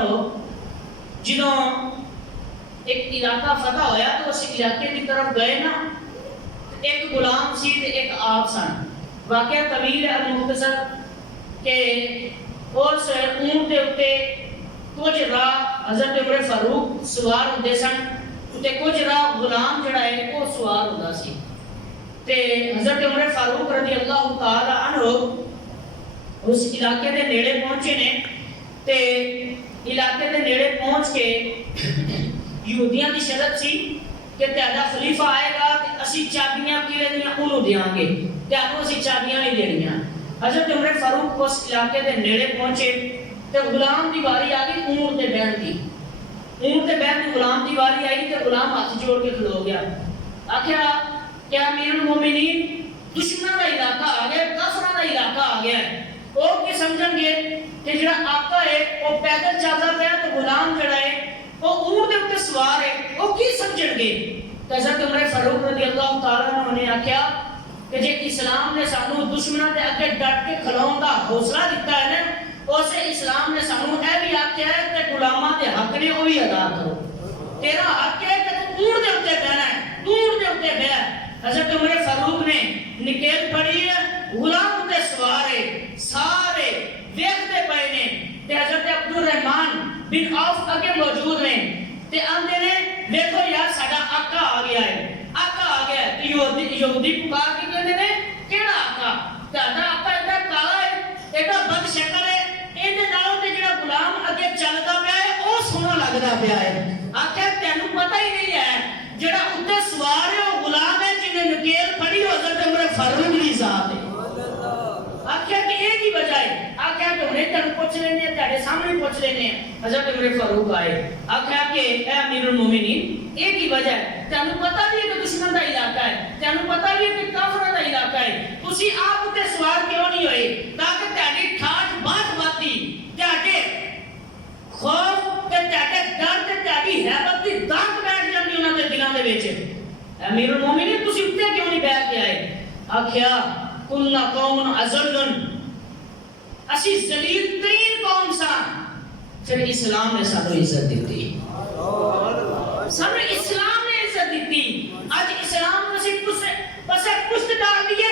अनो जो एक इलाका फतह होया तो उस इलाके की तरफ गए ना, एक गुलाम सी ते एक आप सन। वाकया तवील है मुख्तसर के उस ऊंट के उत्ते कुछ राह हजरत उमर फारूक सवार होंदे सन ते कुछ राह गुलाम जड़ा है वो सवार होंदा सी। ते हजरत उमर फारूक रजी अल्लाह तआला अन्हु उस इलाके के नेड़े पहुंचे ने ते इलाके के नेड़े पहुंच के यहूदियों की शरत सी कि तेरा खलीफा आएगा ते असी चाबियां किले दियां उन्होंने देंगे, तेनों असी चाबियां नहीं देनियां। हजरत उमर फारूक उस इलाके के नेड़े पहुंचे ते गुलाम की बारी आ गई ऊंट ते बैठन की। ऊंट ते बैठन की गुलाम की बारी आई ते गुलाम हाथ जोड़ के खलो गया। आखिया क्या अमीरुल मोमिनीन दुश्मनों का इलाका आ गया, काफिरों का इलाका आ गया। वो की समझेंगे कि जो आका है वो पैदल चलता पाया तो गुलाम जड़ा है वो ऊंट के उत्ते सवार है, वो की समझेंगे। हज़रत उमर फारूक रज़ी अल्लाह तआला अन्हु ने आख्या कि जे इस्लाम ने सानू दुश्मनों के आगे डट के खलोन का हौसला दिता है ना, उसे इस्लाम ने सानू यह भी आख्या है कि गुलामां दे हक ने वो भी अदा करो। तेरा हक है कि तू ऊंट के उत्ते बहना है, तू ऊंट के उत्ते बह। हज़रत उमर फारूक ने निकेल पड़ी है, गुलाम उत्ते सवार है, सारे देखते पे ने ते हज़रत अब्दुल रहमान बिन औफ अगे मौजूद ने ते आंदे ने देखो यार साडा आका आ गया है, आका आ गया है। यहूदी पुकार के कहते ने केड़ा आका? ताड़ा आका एदा काला है, एदा बदशक्ल है, इहदे नालों ते जेड़ा गुलाम अगे चलदा पिया है ओ सोहना लगदा पिया है। आख्या तैनू पता ही नहीं है जेड़ा उत्ते सवार है वो गुलाम है जिन्हें नकेल फड़ी हज़रत उमर फारूक दी जात है। आख्या कि ये की वजह है? आख्या कि उन्हें तेन पूछ लेने हैं, तेरे सामने पूछ लेने हैं। हज़रत उमर फारूक आए, आख्या कि ए अमीरुल मोमिनीन ये की वजह है? तेनू पता भी है कि दुश्मन का इलाका है, तेनू पता भी है कि काफिरों का इलाका है, तुसी आप उत्ते सवार क्यों नहीं होए? ताकि तेरी ठाठ बात बाती, तेरे खौफ ते तेरे डर ते तेरी हैबत दी दाग बैठ जांदी उन्हां दे दिलां दे विच। अमीरुल मोमिनीन तुसी उत्ते क्यों नहीं बैठ के आए? आख्या कुन्ना कौम अज़ल्लन, असी जलील तरीन कौम सा, फिर इस्लाम ने सानू इज्जत दी, सानू इस्लाम ने इज्जत दी। आज इस्लाम ने सिर्फ पसे पुष्ट डाल दिए